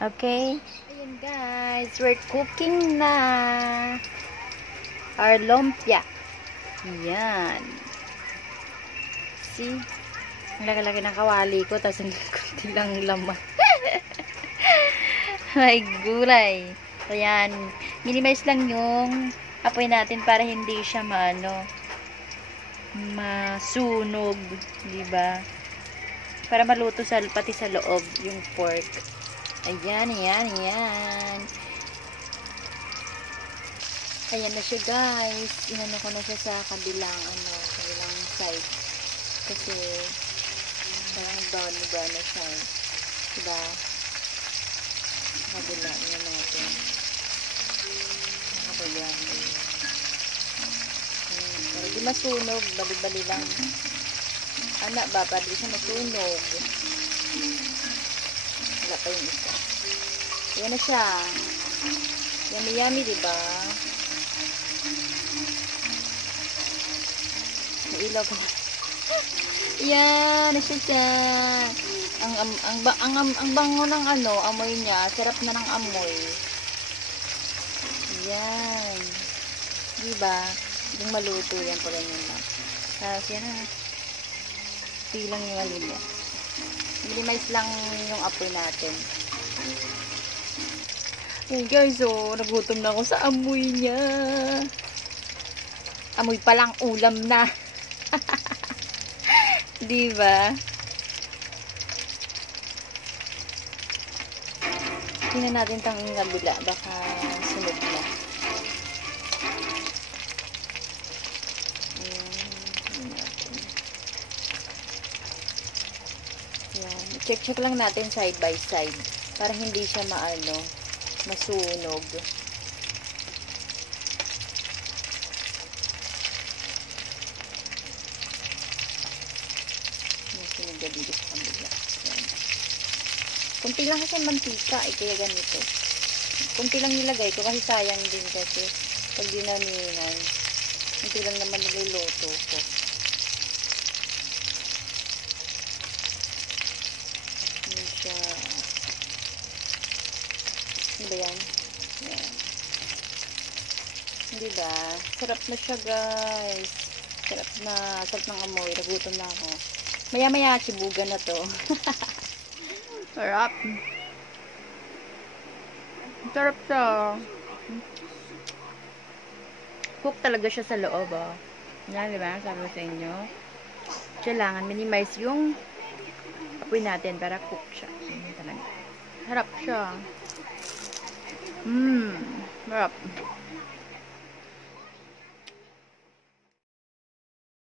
Okay? Ayan guys, we're cooking na our lumpia. Ayan. See? Ang laki-laki ng kawali ko, tapos ang kunti lang laman. May gulay. Ayan. Minimize lang yung apoy natin para hindi siya masunog. Diba? Para maluto pati sa loob yung pork. Ayan, ayan, ayan. Ayan na siya guys. Inano ko na siya sa kabilang side. Kasi parang brown na siya. Diba? Kabila. Ayan natin. Kabila. Para di masunog. Bali-bali lang. Anak ba? Para di siya masunog. Wala pa yung isa. Ayan na siya. Yummy yummy, diba? Nailaw ko na. Ayan, na siya. Ang bango ng amoy niya. Sarap na ng amoy. Ayan. Diba? Yung maluto yan pala yun na. Tapos yan na. Pilang yung alin yan. Minimize lang yung apoy natin. Ayan guys, nagutom na ako sa amoy niya. Amoy palang ulam na. Diba? Tingnan natin tang kabila. Baka sunog na. Ayan. Check lang natin side by side. Para hindi siya masunog. Sinuga dito sa kabila. Kunti lang kasi mantika, kaya ganito. Kunti lang nilagay ko kasi sayang din kasi pag dinamihan. Kunti lang naman niluluto ko. Yan siya. Ano ba yan? Yan. Hindi ba? Sarap na siya guys. Sarap ng amoy. Nagutom na ako. Maya-maya, sibugan na to. Sarap. Sarap siya. Cook talaga siya sa loob, Yan, diba? Sabi ko sa inyo. Kailangan minimize yung apoy natin para cook siya. Sarap siya. Sarap.